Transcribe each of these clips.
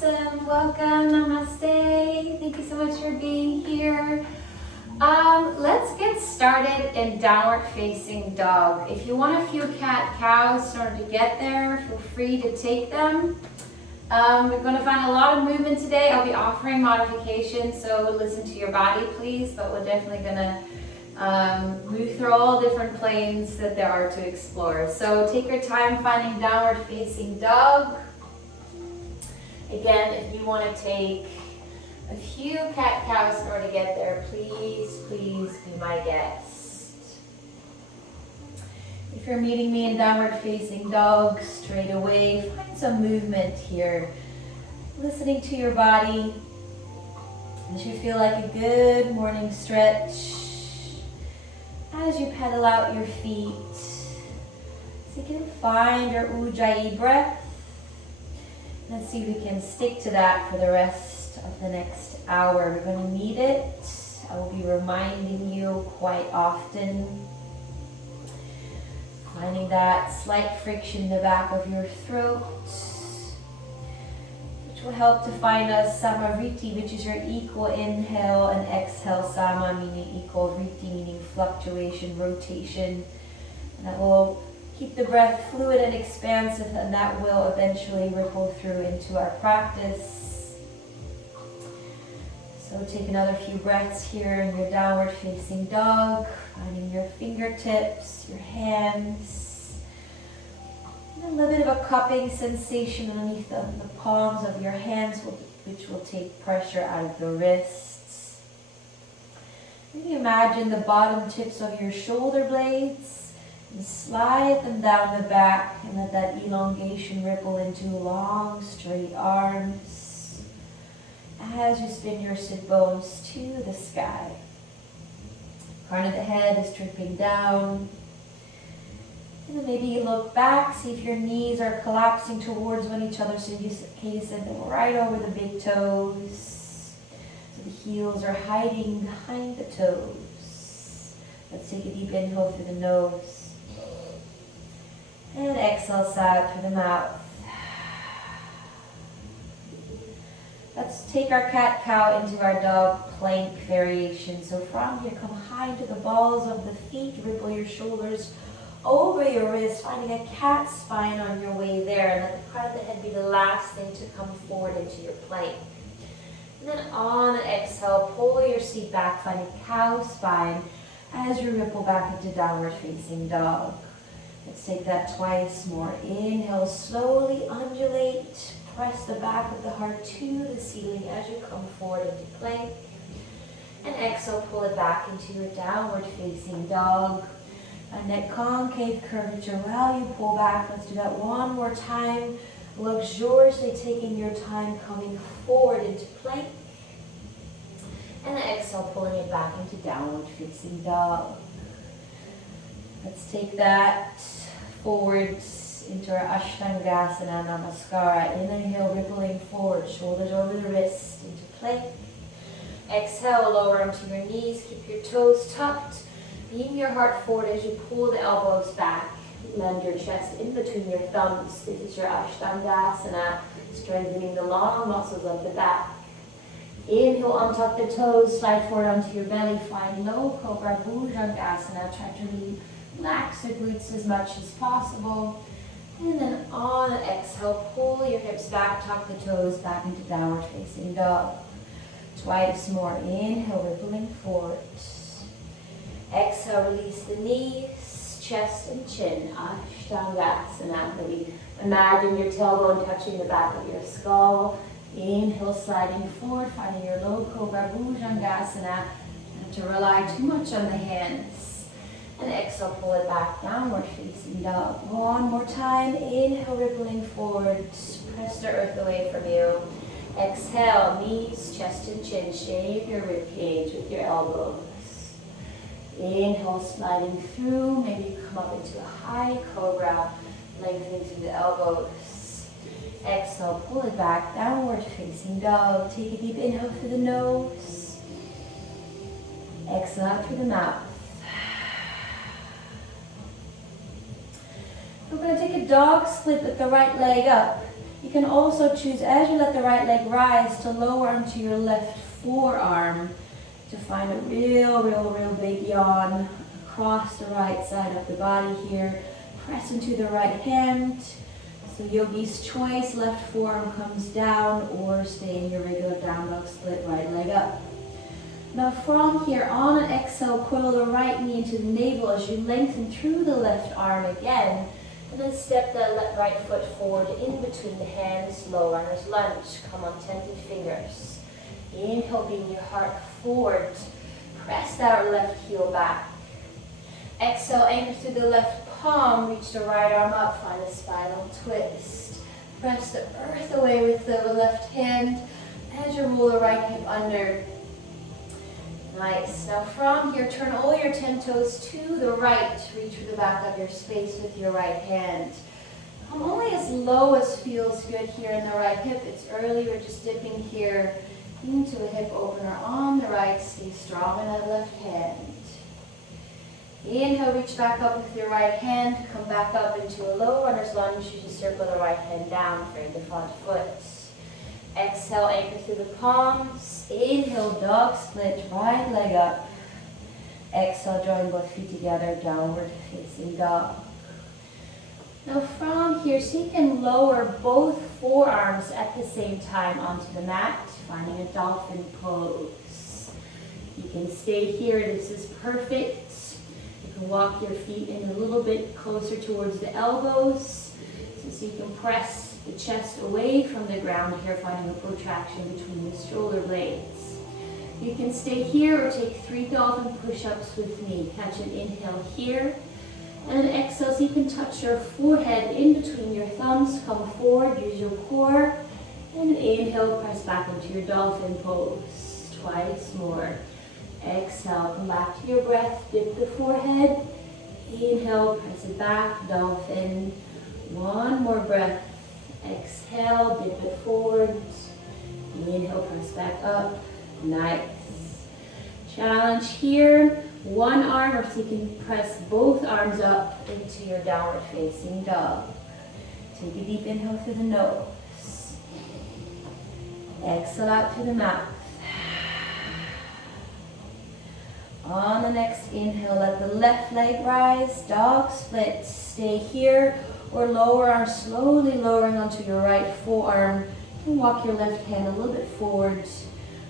Awesome, welcome, namaste. Thank you so much for being here. Let's get started in downward facing dog. If you want a few cat-cows in order to get there, feel free to take them. We're going to find a lot of movement today. I'll be offering modifications, so listen to your body, please, but we're definitely going to move through all different planes that there are to explore. So take your time finding downward facing dog. Again, if you want to take a few cat-cows in order to get there, please be my guest. If you're meeting me in downward facing dog, straight away, find some movement here. Listening to your body as you feel like a good morning stretch. As you pedal out your feet, so you can find your Ujjayi breath. Let's see if we can stick to that for the rest of the next hour. We're going to need it. I will be reminding you quite often. Finding that slight friction in the back of your throat, which will help to find a Samariti, which is your equal inhale, and exhale Sama, meaning equal, Riti, meaning fluctuation, rotation. And that will keep the breath fluid and expansive, and that will eventually ripple through into our practice. So take another few breaths here in your downward facing dog, finding your fingertips, your hands, and a little bit of a cupping sensation underneath the palms of your hands, which will take pressure out of the wrists. Maybe imagine the bottom tips of your shoulder blades, and slide them down the back and let that elongation ripple into long, straight arms as you spin your sit bones to the sky. Crown of the head is dripping down. And then maybe you look back, see if your knees are collapsing towards each other, so you can send them right over the big toes. So the heels are hiding behind the toes. Let's take a deep inhale through the nose. And exhale, sigh out through the mouth. Let's take our cat-cow into our dog plank variation. So from here, come high into the balls of the feet, ripple your shoulders over your wrists, finding a cat spine on your way there, and let the crown of the head be the last thing to come forward into your plank. And then on an exhale, pull your seat back, finding cow spine as you ripple back into downward facing dog. Let's take that twice more. Inhale, slowly undulate. Press the back of the heart to the ceiling as you come forward into plank. And exhale, pull it back into your downward facing dog. And that concave curvature while you pull back. Let's do that one more time. Luxuriously taking your time coming forward into plank. And exhale, pulling it back into downward facing dog. Let's take that forwards into our Ashtangasana Namaskara. Inhale, rippling forward, shoulders over the wrist into plank. Exhale, lower onto your knees, keep your toes tucked. Beam your heart forward as you pull the elbows back. Land your chest in between your thumbs. This is your Ashtangasana, strengthening the long muscles of the back. Inhale, untuck the toes, slide forward onto your belly, find low cobra, Bhujangasana. Try to relax the glutes as much as possible. And then on an exhale, pull your hips back, tuck the toes back into downward facing dog. Twice more. Inhale, rippling forward. Exhale, release the knees, chest and chin. Ashtangasana. Maybe imagine your tailbone touching the back of your skull. Inhale, sliding forward, finding your low cobra, Bhujangasana. Not to rely too much on the hands. And exhale, pull it back, downward facing dog. One more time. Inhale, rippling forward. Press the earth away from you. Exhale, knees, chest and chin. Shave your rib cage with your elbows. Inhale, sliding through. Maybe you come up into a high cobra, lengthening through the elbows. Exhale, pull it back, downward facing dog. Take a deep inhale through the nose. Exhale out through the mouth. We're going to take a dog split with the right leg up. You can also choose, as you let the right leg rise, to lower onto your left forearm to find a real big yawn across the right side of the body here. Press into the right hand. So yogi's choice, left forearm comes down or stay in your regular down dog split, right leg up. Now from here, on an exhale, coil the right knee into the navel as you lengthen through the left arm again. And then step that right foot forward in between the hands, low runner's lunge. Come on, tented fingers. Inhale, bring your heart forward. Press that left heel back. Exhale, anchor through the left palm, reach the right arm up, find a spinal twist. Press the earth away with the left hand as you roll the right hip under. Nice. Now from here, turn all your 10 toes to the right. Reach for the back of your space with your right hand. Come only as low as feels good here in the right hip. It's early, we're just dipping here into a hip opener on the right. Stay strong in that left hand. Inhale, reach back up with your right hand. Come back up into a low runner's lunge. You just circle the right hand down, frame the front foot. Exhale, anchor through the palms. Inhale, dog split, right leg up. Exhale, join both feet together, downward facing dog. Now from here, so you can lower both forearms at the same time onto the mat, finding a dolphin pose. You can stay here, this is perfect. You can walk your feet in a little bit closer towards the elbows, so you can press the chest away from the ground here, finding a protraction between the shoulder blades. You can stay here or take 3 dolphin push-ups with me. Catch an inhale here, and an exhale so you can touch your forehead in between your thumbs. Come forward, use your core, and an inhale, press back into your dolphin pose. Twice more. Exhale, come back to your breath, dip the forehead. Inhale, press it back, dolphin. One more breath. Exhale, dip it forward. Inhale, press back up. Nice. Challenge here. One arm, or so you can press both arms up into your downward facing dog. Take a deep inhale through the nose. Exhale out through the mouth. On the next inhale, let the left leg rise, dog split. Stay here or lower arm, slowly lowering onto your right forearm. And walk your left hand a little bit forward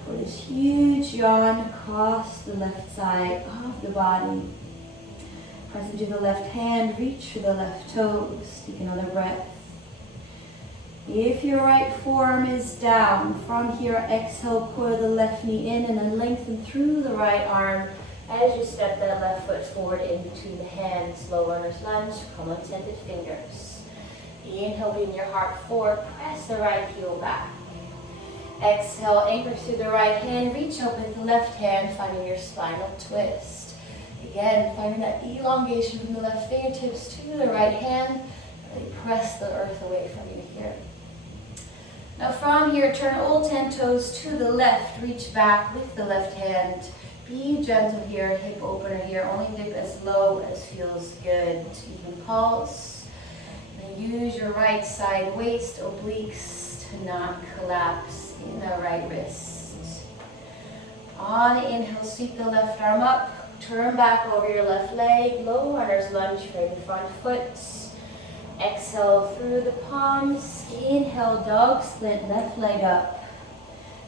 for this huge yawn across the left side of the body. Press into the left hand, reach for the left toes. Take another breath. If your right forearm is down, from here, exhale, coil the left knee in and then lengthen through the right arm as you step that left foot forward in between the hands. Low runner's lunge, come on, tented fingers. Inhale, bring your heart forward, press the right heel back. Exhale, anchor through the right hand, reach up with the left hand, finding your spinal twist. Again, finding that elongation from the left fingertips to the right hand. Really press the earth away from you here. Now from here, turn all 10 toes to the left, reach back with the left hand. Be gentle here, hip opener here, only dip as low as feels good. You can pulse, and use your right side waist obliques to not collapse in the right wrist. On the inhale, sweep the left arm up, turn back over your left leg, low runner's lunge for the front foot. Exhale through the palms, inhale, dog split, left leg up.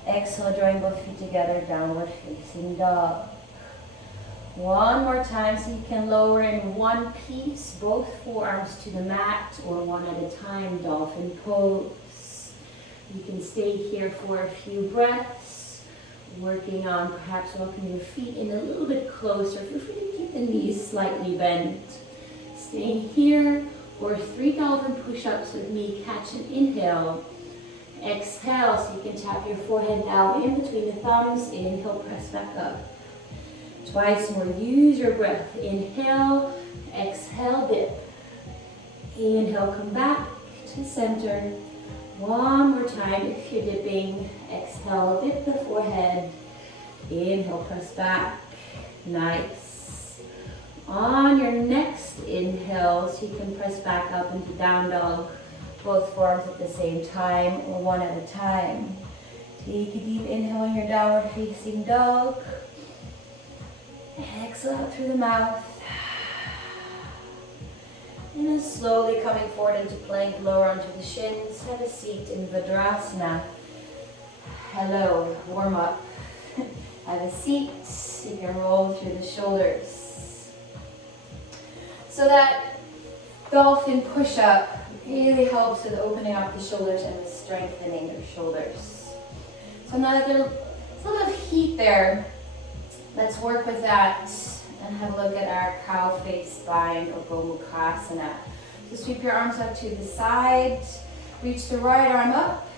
Exhale, drawing both feet together, downward facing dog. One more time so you can lower in one piece, both forearms to the mat or one at a time, dolphin pose. You can stay here for a few breaths, working on perhaps walking your feet in a little bit closer. Feel free to keep the knees slightly bent. Staying here or 3 dolphin push-ups with me. Catch an inhale. Exhale, so you can tap your forehead down in between the thumbs. Inhale, press back up. Twice more, use your breath. Inhale, exhale, dip. Inhale, come back to center. One more time if you're dipping. Exhale, dip the forehead. Inhale, press back. Nice. On your next inhale, so you can press back up into down dog. both forearms at the same time or one at a time. Take a deep inhale in your downward facing dog. Exhale out through the mouth. And then slowly coming forward into plank, lower onto the shins. Have a seat in Vinyasa. Hello, warm up. Have a seat. You can roll through the shoulders. So that dolphin push-up really helps with opening up the shoulders and with strengthening your shoulders. So now that there's a lot of heat there, let's work with that and have a look at our cow face bind or Gomukhasana. So sweep your arms up to the side, reach the right arm up,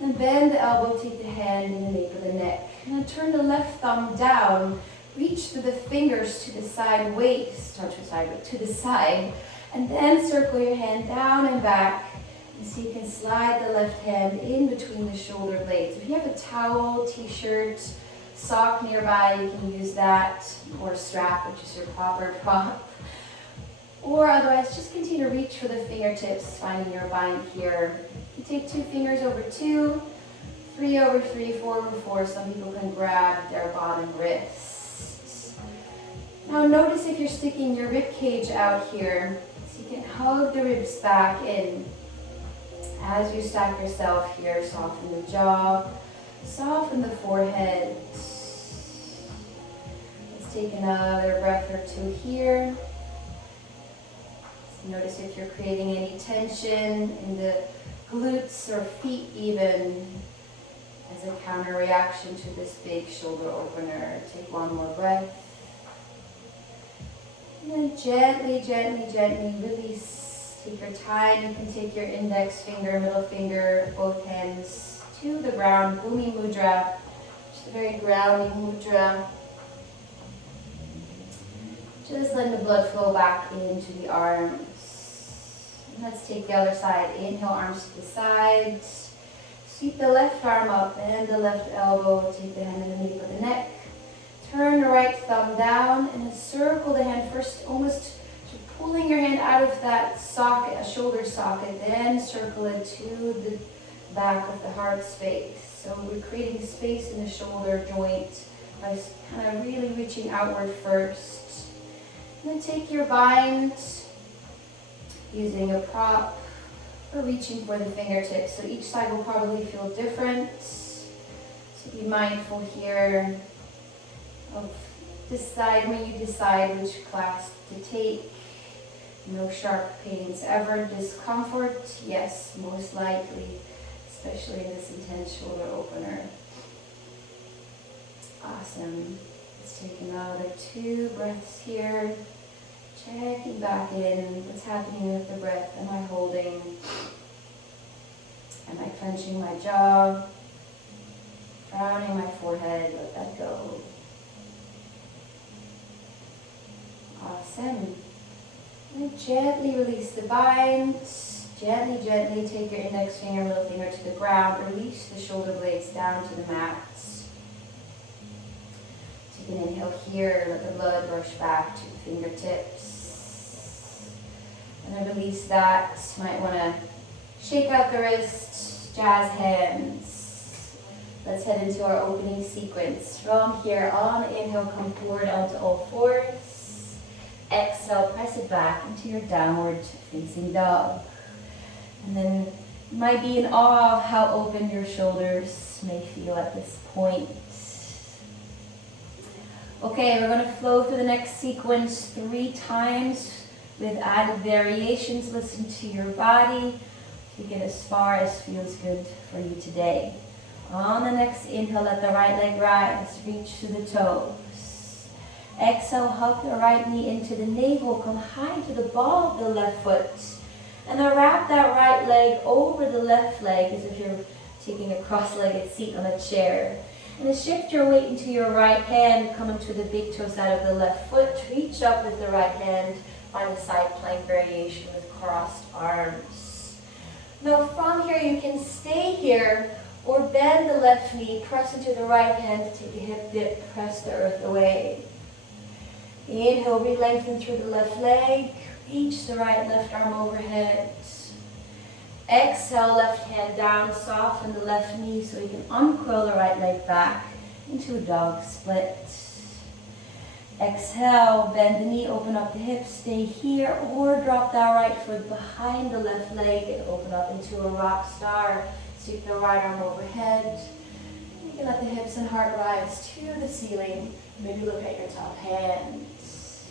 and bend the elbow, take the hand in the nape of the neck. And then turn the left thumb down, reach through the fingers to the side waist, not to the side, but to the side, and then circle your hand down and back. And so you can slide the left hand in between the shoulder blades. If you have a towel, t-shirt, sock nearby, you can use that, or a strap, which is your proper prop. Or otherwise, just continue to reach for the fingertips, finding your bind here. You take 2 fingers over 2, 3 over 3, 4 over 4. Some people can grab their bottom wrists. Now notice if you're sticking your rib cage out here, so you can hug the ribs back in. As you stack yourself here, soften the jaw, soften the forehead. Let's take another breath or 2 here. So notice if you're creating any tension in the glutes or feet even as a counter reaction to this big shoulder opener. Take one more breath. And then gently, gently, gently release. Take your time. You can take your index finger, middle finger, both hands to the ground. Bhumi Mudra, just a very grounding mudra. Just letting the blood flow back into the arms. And let's take the other side. Inhale, arms to the sides. Sweep the left arm up, bend the left elbow, take the hand in the nape of the neck. Turn the right thumb down and circle the hand first, almost pulling your hand out of that socket, a shoulder socket, then circle it to the back of the heart space. So we're creating space in the shoulder joint by kind of really reaching outward first. And then take your bind, using a prop, or reaching for the fingertips. So each side will probably feel different. So be mindful here of decide when you decide which clasp to take. No sharp pains ever. Discomfort, yes, most likely, especially in this intense shoulder opener. Awesome. Let's take another 2 breaths here. Checking back in. What's happening with the breath? Am I holding? Am I clenching my jaw? Frowning my forehead? Let that go. Awesome. And gently release the bind. Gently, gently take your index finger, middle finger to the ground. Release the shoulder blades down to the mat. Take an inhale here. Let the blood rush back to the fingertips. And then release that. Might want to shake out the wrist, jazz hands. Let's head into our opening sequence. From here on, inhale, come forward onto all fours. Exhale, press it back into your downward facing dog. And then you might be in awe of how open your shoulders may feel at this point. Okay, we're going to flow through the next sequence 3 times with added variations. Listen to your body. Take it as far as feels good for you today. On the next inhale, let the right leg rise. Reach to the toes. Exhale, hug the right knee into the navel. Come high to the ball of the left foot. And then wrap that right leg over the left leg as if you're taking a cross-legged seat on a chair. And then shift your weight into your right hand, coming to the big toe side of the left foot. Reach up with the right hand. Find a side plank variation with crossed arms. Now from here, you can stay here or bend the left knee, press into the right hand, take a hip dip, press the earth away. Inhale, re-lengthen through the left leg. Reach the right left arm overhead. Exhale, left hand down, soften the left knee so you can uncoil the right leg back into a dog split. Exhale, bend the knee, open up the hips, stay here, or drop that right foot behind the left leg and open up into a rock star. Sweep the right arm overhead. You can let the hips and heart rise to the ceiling. Maybe look at your top hands.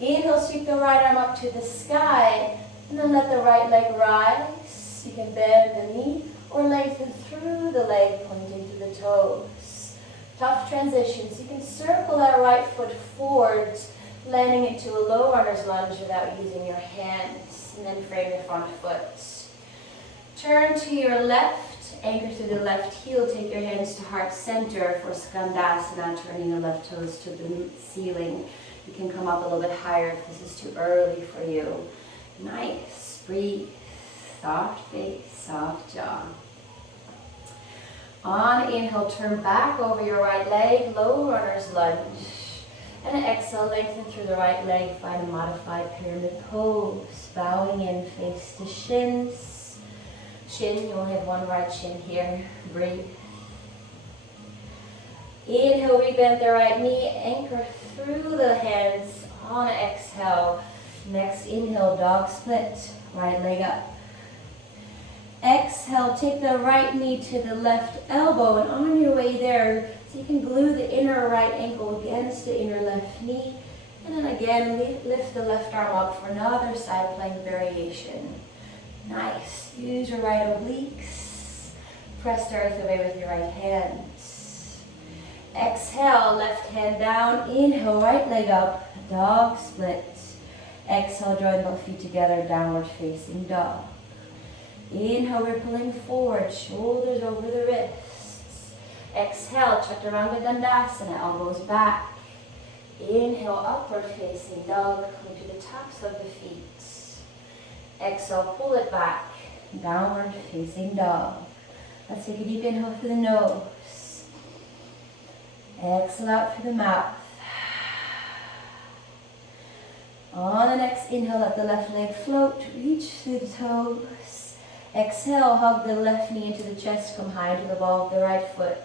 Inhale, sweep the right arm up to the sky, and then let the right leg rise. You can bend the knee or lengthen through the leg, pointing to the toes. Tough transitions. You can circle that right foot forwards, landing into a low runner's lunge without using your hands. And then frame the front foot. Turn to your left, anchor through the left heel. Take your hands to heart center for Skandasana, turning your left toes to the ceiling. You can come up a little bit higher if this is too early for you. Nice. Breathe. Soft face, soft jaw. On inhale, turn back over your right leg, low runner's lunge. And exhale, lengthen through the right leg, find a modified pyramid pose. Bowing in, face to shins. Shin, you only have one right shin here. Breathe. Inhale, rebend the right knee, anchor through the hands. On exhale. Next inhale, dog split, right leg up. Exhale, take the right knee to the left elbow, and on your way there, so you can glue the inner right ankle against the inner left knee, and then again, lift the left arm up for another side plank variation. Nice. Use your right obliques. Press the earth away with your right hands. Exhale, left hand down. Inhale, right leg up, dog split. Exhale, join both feet together, downward facing dog. Inhale, rippling forward, shoulders over the wrists. Exhale, Chaturanga Dandasana, elbows back. Inhale, upward facing dog, come to the tops of the feet. Exhale, pull it back, downward facing dog. Let's take a deep inhale through the nose. Exhale out through the mouth. On the next inhale, let the left leg float, reach through the toes. Exhale, hug the left knee into the chest, come high to the ball of the right foot.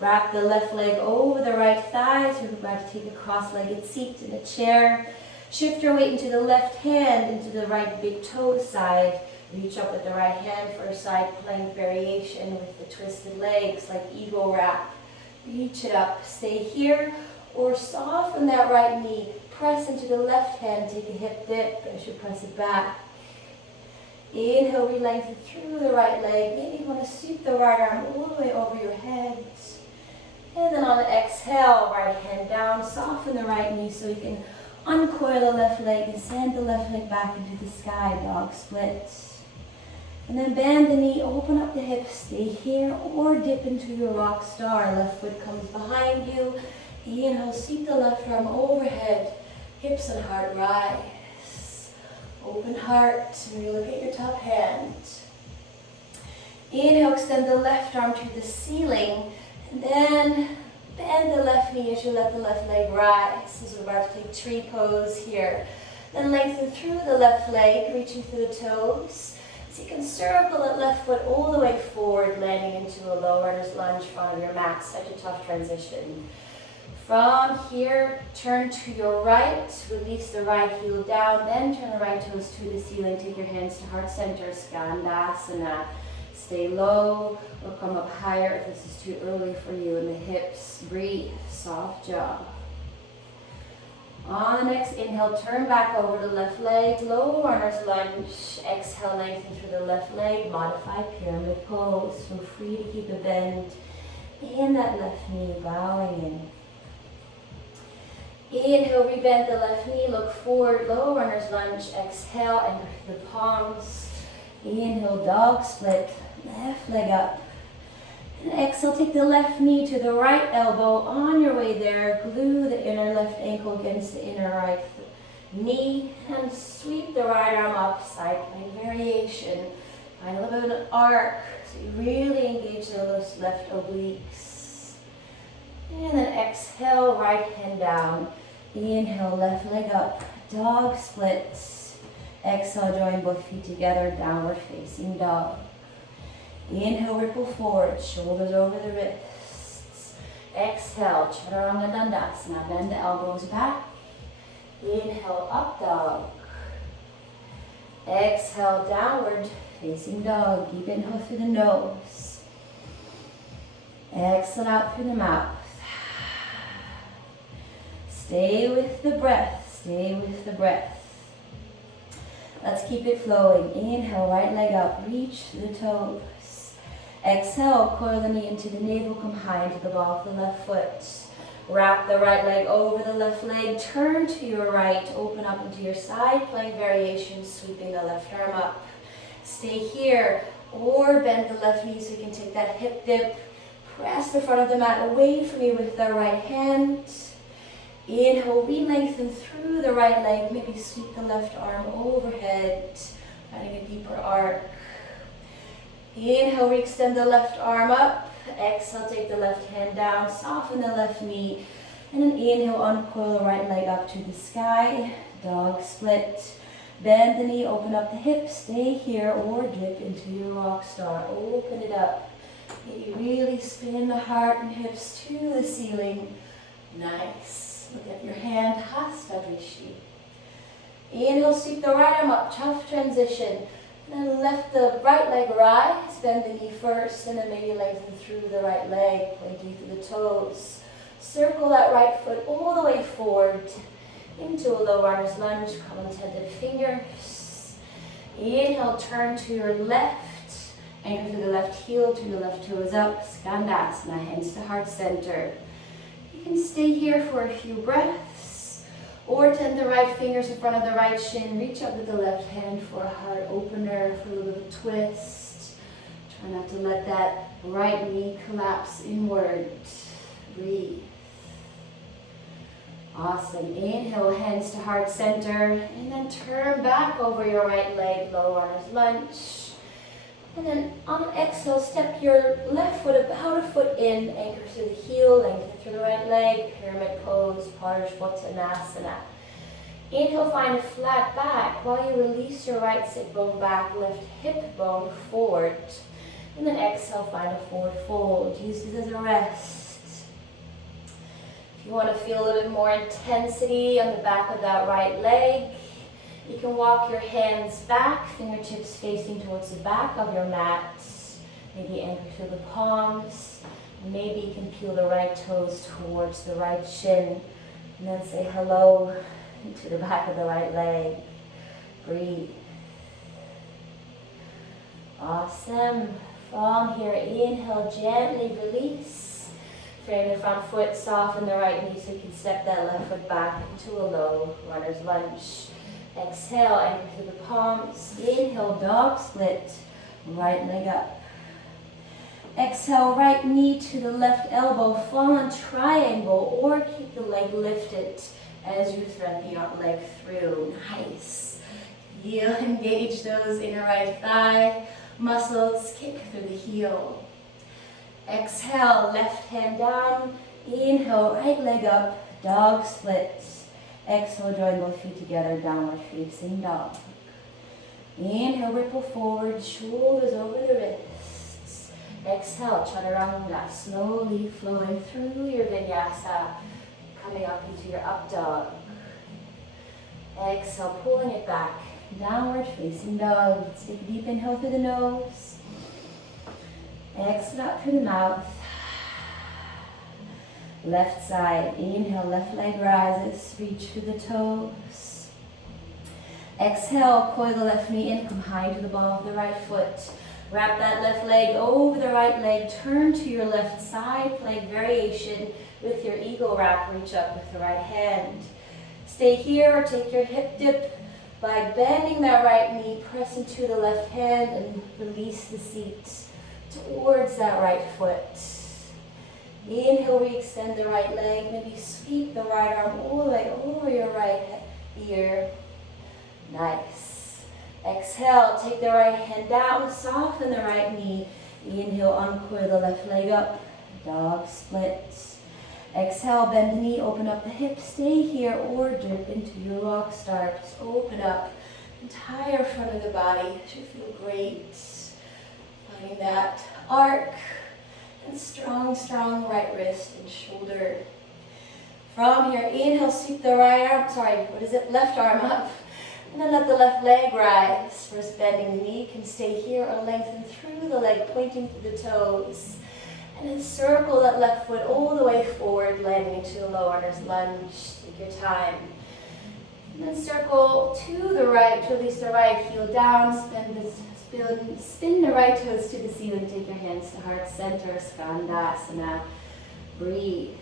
Wrap the left leg over the right thigh, so we're about to take a cross-legged seat in a chair. Shift your weight into the left hand, into the right big toe side. Reach up with the right hand for a side plank variation with the twisted legs, like eagle wrap. Reach it up, stay here, or soften that right knee. Press into the left hand, take a hip dip as you press it back. Inhale, re-lengthen through the right leg. Maybe you want to sweep the right arm all the way over your head. And then on the exhale, right hand down, soften the right knee so you can uncoil the left leg and send the left leg back into the sky, dog split. And then bend the knee, open up the hips, stay here, or dip into your rock star. Left foot comes behind you. Inhale, sweep the left arm overhead. Hips and heart rise. Open heart, and you look at your top hand. Inhale, extend the left arm to the ceiling, and then bend the left knee as you let the left leg rise. As we're about to take tree pose here. Then lengthen through the left leg, reaching through the toes. So you can circle that left foot all the way forward, landing into a low runner's lunge in front of your mat. Such a tough transition. From here, turn to your right, release the right heel down, then turn the right toes to the ceiling. Take your hands to heart center, Skandasana. Stay low or come up higher if this is too early for you in the hips. Breathe, soft jaw. On the next inhale, turn back over the left leg, low runner's lunge. Exhale, lengthen through the left leg, modified pyramid pose. Feel free to keep a bend in that left knee, bowing in. Inhale, rebend the left knee, look forward, low runner's lunge. Exhale, anchor the palms. Inhale, dog split, left leg up. And exhale, take the left knee to the right elbow. On your way there, glue the inner left ankle against the inner right knee and sweep the right arm up, side plank variation. Find a little bit of an arc so you really engage those left obliques. And then exhale, right hand down. Inhale, left leg up, dog split. Exhale, join both feet together, downward facing dog. Inhale, ripple forward, shoulders over the wrists. Exhale, Chaturanga Dandasana, bend the elbows back. Inhale, up dog. Exhale, downward facing dog. Deep inhale through the nose. Exhale out through the mouth. Stay with the breath, stay with the breath. Let's keep it flowing. Inhale, right leg up, reach the toes. Exhale, coil the knee into the navel, come high into the ball of the left foot. Wrap the right leg over the left leg, turn to your right, open up into your side plank variation, sweeping the left arm up. Stay here, or bend the left knee so you can take that hip dip. Press the front of the mat away from you with the right hand. Inhale, re-lengthen through the right leg, maybe sweep the left arm overhead, finding a deeper arc. Inhale, re-extend the left arm up. Exhale, take the left hand down, soften the left knee. And then inhale, uncoil the right leg up to the sky. Dog split. Bend the knee, open up the hips. Stay here or dip into your rock star. Open it up. Maybe really spin the heart and hips to the ceiling. Nice. Look at your hand, Hasta Rishi. Inhale, sweep the right arm up, tough transition. And then left the right leg rise, bend the knee first, and then maybe lengthen through the right leg, play deep through the toes. Circle that right foot all the way forward into a low runner's lunge, come on tented fingers. Inhale, turn to your left, anchor through the left heel, turn the left toes up, Skandasana, hands to heart center. You can stay here for a few breaths. Or tend the right fingers in front of the right shin. Reach up with the left hand for a heart opener, for a little bit of a twist. Try not to let that right knee collapse inward. Breathe. Awesome. Inhale, hands to heart center. And then turn back over your right leg, low runner's lunge. And then on an exhale, step your left foot about a foot in, anchor through the heel, lengthen through the right leg, pyramid pose, Parsvottanasana. Inhale, find a flat back while you release your right sit bone back, left hip bone forward. And then exhale, find a forward fold. Use this as a rest. If you want to feel a little bit more intensity on the back of that right leg, you can walk your hands back, fingertips facing towards the back of your mat. Maybe anchor through the palms. Maybe you can peel the right toes towards the right shin. And then say hello to the back of the right leg. Breathe. Awesome. From here, inhale, gently release. Frame the front foot, soften the right knee so you can step that left foot back into a low runner's lunge. Exhale, anchor through the palms. Inhale, dog split. Right leg up. Exhale, right knee to the left elbow. Fallen triangle or keep the leg lifted as you thread the leg through. Nice. Heel, engage those inner right thigh muscles. Kick through the heel. Exhale, left hand down. Inhale, right leg up. Dog split. Exhale, join both feet together, downward facing dog. Inhale, ripple forward, shoulders over the wrists. Exhale, Chaturanga, slowly flowing through your Vinyasa, coming up into your up dog. Exhale, pulling it back, downward facing dog. Let's take a deep inhale through the nose. Exhale out through the mouth. Left side, inhale, left leg rises, reach through the toes. Exhale, coil the left knee in, come high to the ball of the right foot. Wrap that left leg over the right leg, turn to your left side, plank variation with your eagle wrap, reach up with the right hand. Stay here or take your hip dip by bending that right knee, press into the left hand and release the seat towards that right foot. Inhale, re-extend the right leg, maybe sweep the right arm all the way over your right ear. Nice. Exhale, take the right hand down, soften the right knee. Inhale, uncoil the left leg up, dog split. Exhale, bend the knee, open up the hips, stay here or dip into your rock star. Just open up entire front of the body. Should feel great. Finding that arc and strong right wrist and shoulder. From here, inhale, sweep the left arm up. And then let the left leg rise. First bending the knee, can stay here or lengthen through the leg, pointing to the toes. And then circle that left foot all the way forward, landing into the low runner's lunge. Take your time. And then circle to the right, release the right heel down, spin the right toes to the ceiling, take your hands to heart center, Skandasana. Breathe.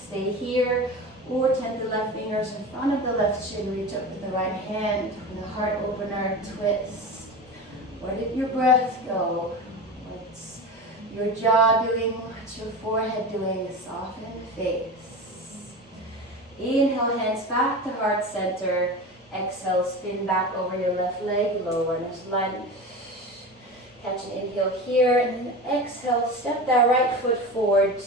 Stay here, or tend the left fingers in front of the left shin, reach up with the right hand, with a heart opener, twist. Where did your breath go? What's your jaw doing? What's your forehead doing? Soften the face. Inhale, hands back to heart center. Exhale, spin back over your left leg, low runner's lunge. Catch an inhale here, and then exhale, step that right foot forward,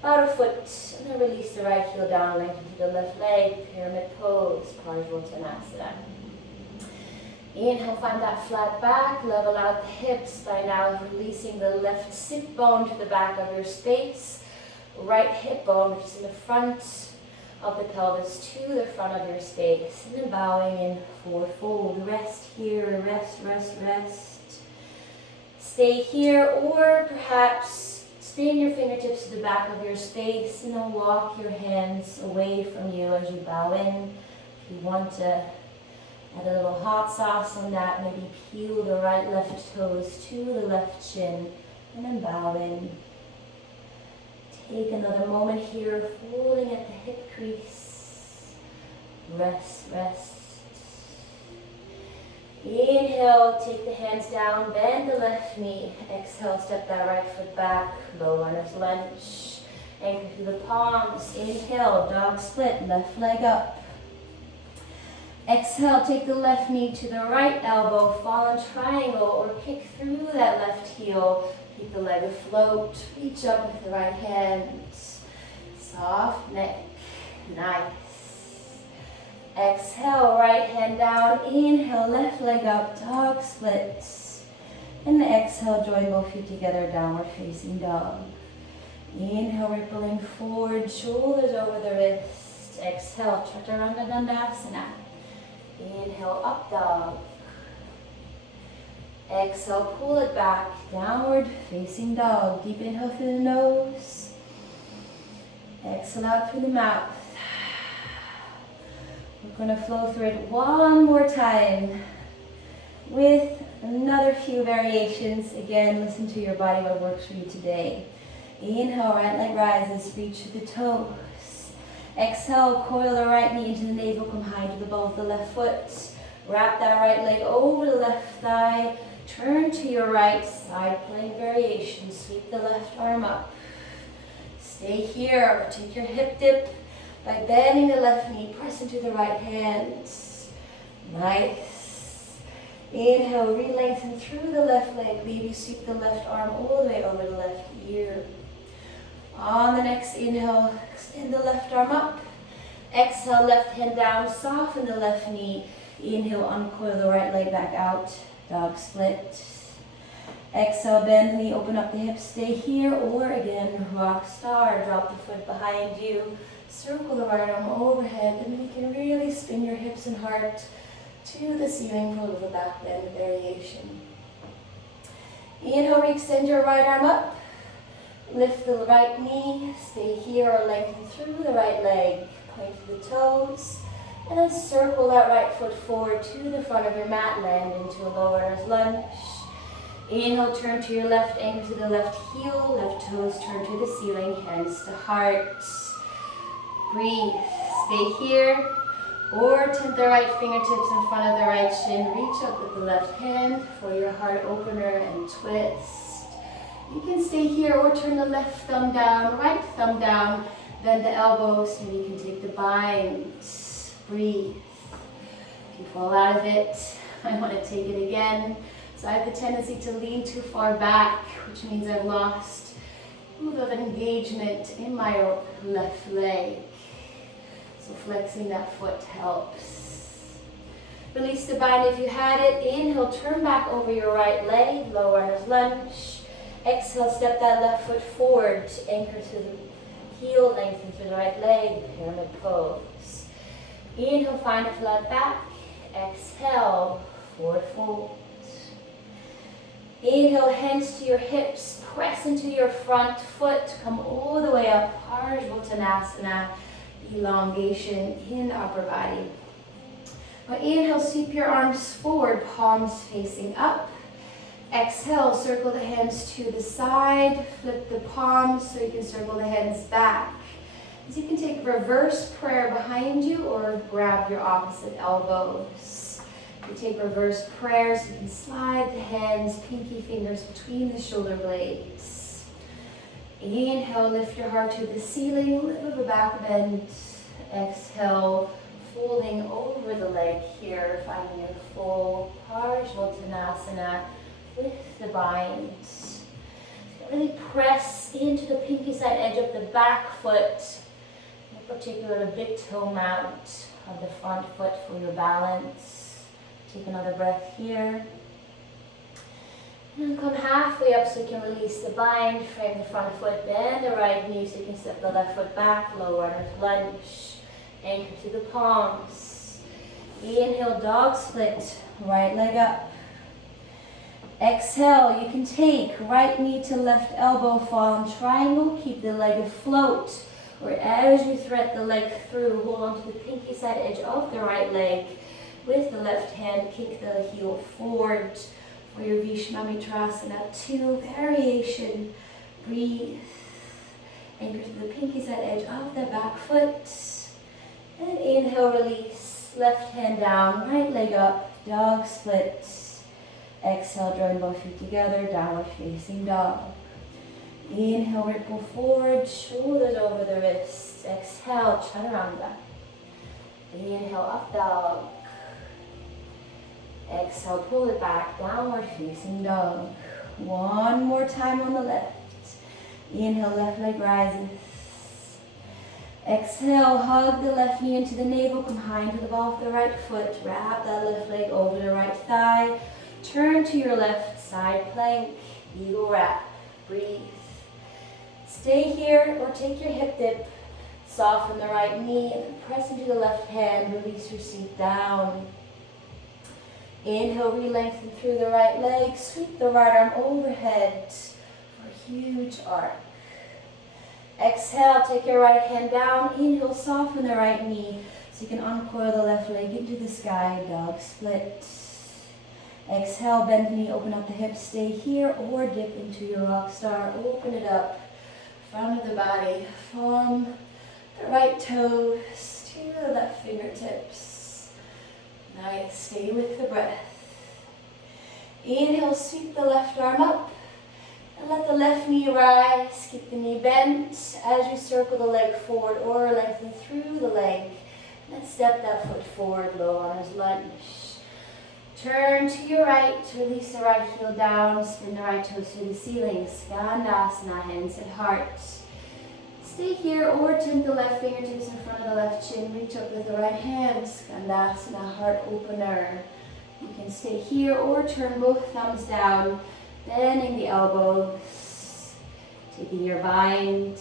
about a foot, and then release the right heel down, lengthen to the left leg, pyramid pose, Parsvottanasana. Inhale, find that flat back, level out the hips by now releasing the left sit bone to the back of your space, right hip bone, which is in the front of the pelvis, to the front of your space, and then bowing in forward fold. Rest here, rest. Stay here, or perhaps spin your fingertips to the back of your space and then walk your hands away from you as you bow in. If you want to add a little hot sauce on that, maybe peel the right left toes to the left shin and then bow in. Take another moment here, folding at the hip crease. Rest. Inhale, take the hands down, bend the left knee. Exhale, step that right foot back, low runner's lunge. Anchor through the palms. Inhale, dog split, left leg up. Exhale, take the left knee to the right elbow, fall in triangle, or kick through that left heel. Keep the leg afloat, reach up with the right hand. Soft neck, nice. Exhale, right hand down, inhale, left leg up, dog split. And exhale, join both feet together, downward facing dog. Inhale, rippling forward, shoulders over the wrist. Exhale, Chaturanga Dandasana. Inhale, up dog. Exhale, pull it back, downward facing dog. Deep inhale through the nose. Exhale out through the mouth. We're going to flow through it one more time with another few variations. Again, listen to your body, what works for you today. Inhale, right leg rises, reach to the toes. Exhale, coil the right knee into the navel, come high to the ball of the left foot. Wrap that right leg over the left thigh. Turn to your right, side plank variation. Sweep the left arm up. Stay here, take your hip dip. By bending the left knee, press into the right hand. Nice. Inhale, re-lengthen through the left leg. Maybe sweep the left arm all the way over the left ear. On the next inhale, extend the left arm up. Exhale, left hand down, soften the left knee. Inhale, uncoil the right leg back out. Dog split. Exhale, bend the knee, open up the hips, stay here. Or again, rock star, drop the foot behind you. Circle the right arm overhead, and then you can really spin your hips and heart to the ceiling for a little back bend variation. Inhale, extend your right arm up. Lift the right knee, stay here or lengthen through the right leg. Point to the toes, and then circle that right foot forward to the front of your mat, land into a low runner's lunge. Inhale, turn to your left, anchor to the left heel, left toes turn to the ceiling, hands to heart. Breathe, stay here, or tip the right fingertips in front of the right shin. Reach up with the left hand for your heart opener and twist. You can stay here or turn the left thumb down, right thumb down, bend the elbows, and you can take the bind. Breathe. If you fall out of it, I want to take it again. So I have the tendency to lean too far back, which means I've lost a little bit of engagement in my left leg. So flexing that foot helps. Release the bind if you had it. Inhale, turn back over your right leg, low runner's lunge. Exhale, step that left foot forward, anchor to the heel, lengthen through the right leg, pyramid pose. Inhale, find a flat back. Exhale, forward fold. Inhale, hands to your hips, press into your front foot, come all the way up, Urdhva elongation in the upper body. Now inhale, sweep your arms forward, palms facing up. Exhale, circle the hands to the side, flip the palms so you can circle the hands back. So you can take reverse prayer behind you or grab your opposite elbows. You take reverse prayers, you can slide the hands, pinky fingers between the shoulder blades. Inhale, lift your heart to the ceiling, little bit back bend. Exhale, folding over the leg here, finding your full Urdhva with the bind. So really press into the pinky side edge of the back foot, in particular the big toe mount of the front foot for your balance. Take another breath here. And come halfway up so you can release the bind, frame the front foot, bend the right knee so you can step the left foot back, low runner's lunge. Anchor to the palms. Inhale, dog split, right leg up. Exhale, you can take right knee to left elbow, fall in triangle, keep the leg afloat. Or as you thread the leg through, hold on to the pinky side edge of the right leg. With the left hand, kick the heel forward for your Vishnamitrasana 2 variation. Breathe. Anchor to the pinky side edge of the back foot. And inhale, release. Left hand down, right leg up, dog split. Exhale, join both feet together, downward facing dog. Inhale, ripple forward, shoulders over the wrists. Exhale, chaturanga. Inhale, up dog. Exhale, pull it back, downward facing dog. One more time on the left. Inhale, left leg rises. Exhale, hug the left knee into the navel, come high into the ball of the right foot. Wrap that left leg over the right thigh. Turn to your left side plank, eagle wrap. Breathe. Stay here or take your hip dip. Soften the right knee and press into the left hand. Release your seat down. Inhale, re-lengthen through the right leg. Sweep the right arm overhead for a huge arc. Exhale, take your right hand down. Inhale, soften the right knee so you can uncoil the left leg into the sky, dog split. Exhale, bend the knee, open up the hips, stay here or dip into your rock star. Open it up, front of the body, from the right toes to the left fingertips. Nice, stay with the breath. Inhale, sweep the left arm up. And let the left knee rise, keep the knee bent as you circle the leg forward or lengthen through the leg. Let's step that foot forward, low runner's lunge. Turn to your right, release the right heel down, spin the right toes to the ceiling. Skandasana, hands at heart. Stay here or turn the left fingertips in front of the left chin. Reach up with the right hand, Skandasana, heart opener. You can stay here or turn both thumbs down. Bending the elbows, taking your bind,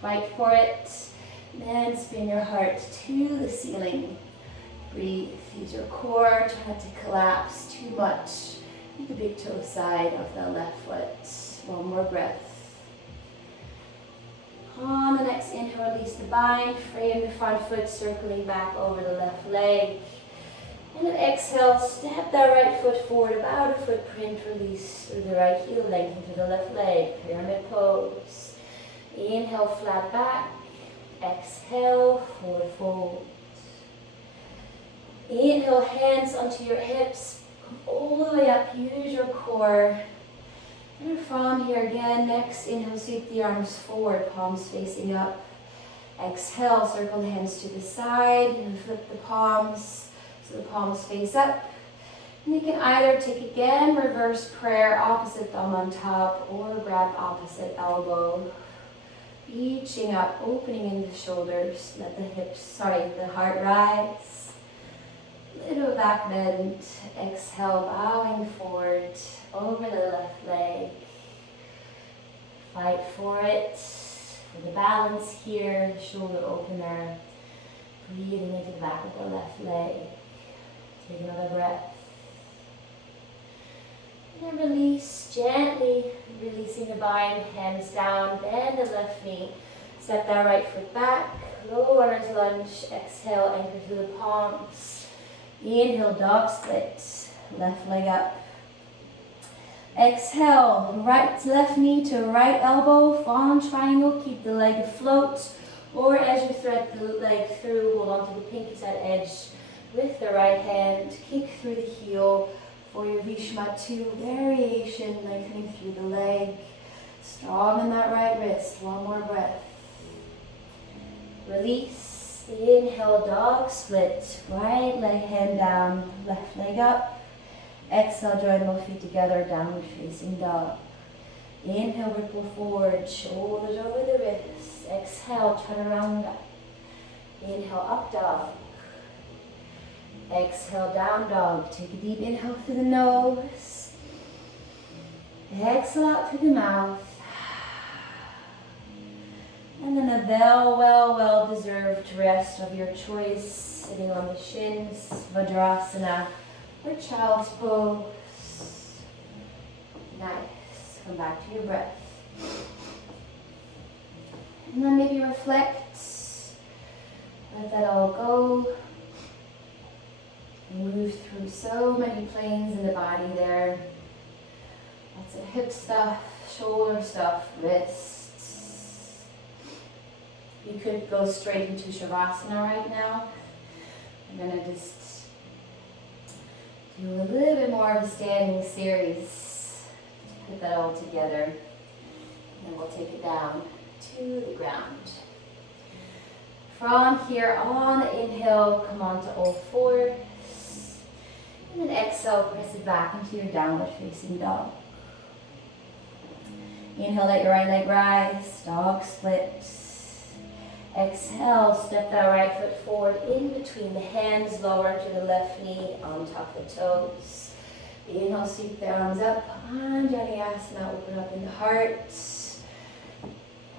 fight for it, then spin your heart to the ceiling. Breathe, use your core, try not to collapse too much. Keep the big toe side of the left foot. One more breath. On the next inhale, release the bind, frame the front foot, circling back over the left leg. And then exhale, step that right foot forward, about a footprint, release through the right heel, lengthen through the left leg, pyramid pose. Inhale, flat back. Exhale, forward fold. Inhale, hands onto your hips, come all the way up, use your core. And from here again, next inhale, sweep the arms forward, palms facing up. Exhale, circle the hands to the side and flip the palms. So the palms face up. And you can either take again, reverse prayer, opposite thumb on top, or grab opposite elbow. Reaching up, opening in the shoulders, let the heart rise. Little back bend. Exhale, bowing forward over the left leg. Fight for it. For the balance here, shoulder opener. Breathing into the back of the left leg. Take another breath. And then release, gently releasing the bind, hands down, bend the left knee. Step that right foot back, low runner's lunge. Exhale, anchor through the palms. Inhale, dog split, left leg up. Exhale, left knee to right elbow, fawn triangle, keep the leg afloat. Or as you thread the leg through, hold on to the pinky side edge with the right hand. Kick through the heel for your Vishma-2 variation, lengthening through the leg. Strong in that right wrist. One more breath. Release. Inhale, dog split. Right leg hand down, left leg up. Exhale, join both feet together, downward facing dog. Inhale, ripple forward, shoulders over the wrists. Exhale, chaturanga. Inhale, up dog. Exhale, down dog. Take a deep inhale through the nose. Exhale out through the mouth. And then a well-deserved rest of your choice. Sitting on the shins, Vajrasana, or child's pose. Nice. Come back to your breath. And then maybe reflect. Let that all go. Move through so many planes in the body there. Lots of hip stuff, shoulder stuff, wrists. You could go straight into Shavasana right now. I'm going to just do a little bit more of a standing series to put that all together. And then we'll take it down to the ground. From here on the inhale, come on to all fours. And then exhale, press it back into your downward facing dog. Inhale, let your right leg rise, dog split. Exhale, step that right foot forward in between the hands, lower to the left knee, on top of the toes. Inhale, sweep the arms up, Anjaneyasana, open up in the heart.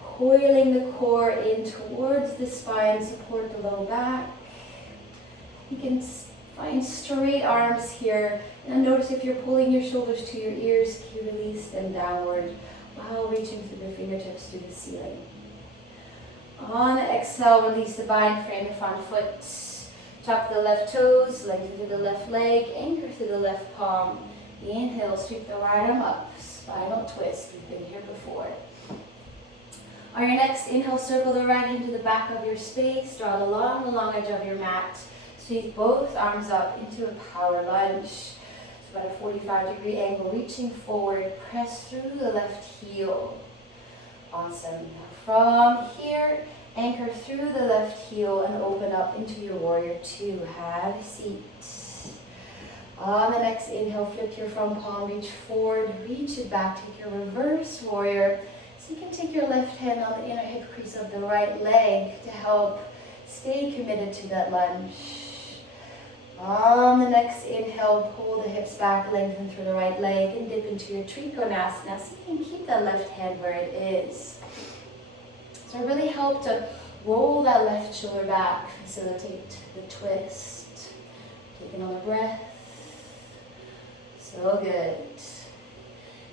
Coiling the core in towards the spine, support the low back. You can find straight arms here, and notice if you're pulling your shoulders to your ears, can you release them downward while reaching through the fingertips to the ceiling. On the exhale, release the bind, frame the front foot, tuck the left toes, lengthen through the left leg, anchor through the left palm. Inhale, sweep the right arm up, spinal twist. We've been here before. On your next inhale, circle the right hand to the back of your space, draw it along the long edge of your mat. Sweep both arms up into a power lunge. It's about a 45-degree angle, reaching forward, press through the left heel. Awesome. From here, anchor through the left heel and open up into your warrior two. Have a seat. On the next inhale, flip your front palm, reach forward, reach it back, take your reverse warrior. So you can take your left hand on the inner hip crease of the right leg to help stay committed to that lunge. On the next inhale, pull the hips back, lengthen through the right leg, and dip into your Trikonasana. So you can keep that left hand where it is. So really help to roll that left shoulder back, facilitate the twist. Take another breath. So good.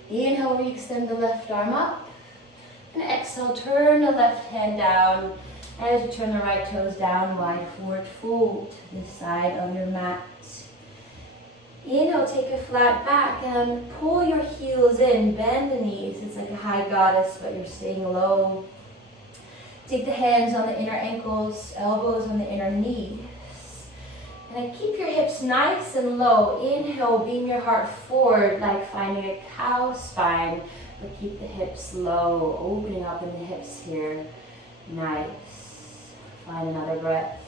Inhale, re-extend the left arm up. And exhale, turn the left hand down. As you turn the right toes down, wide forward fold to the side of your mat. Inhale, take a flat back and pull your heels in, bend the knees. It's like a high goddess, but you're staying low. Take the hands on the inner ankles, elbows on the inner knees. And keep your hips nice and low. Inhale, beam your heart forward like finding a cow spine, but keep the hips low, opening up in the hips here. Nice. Find another breath.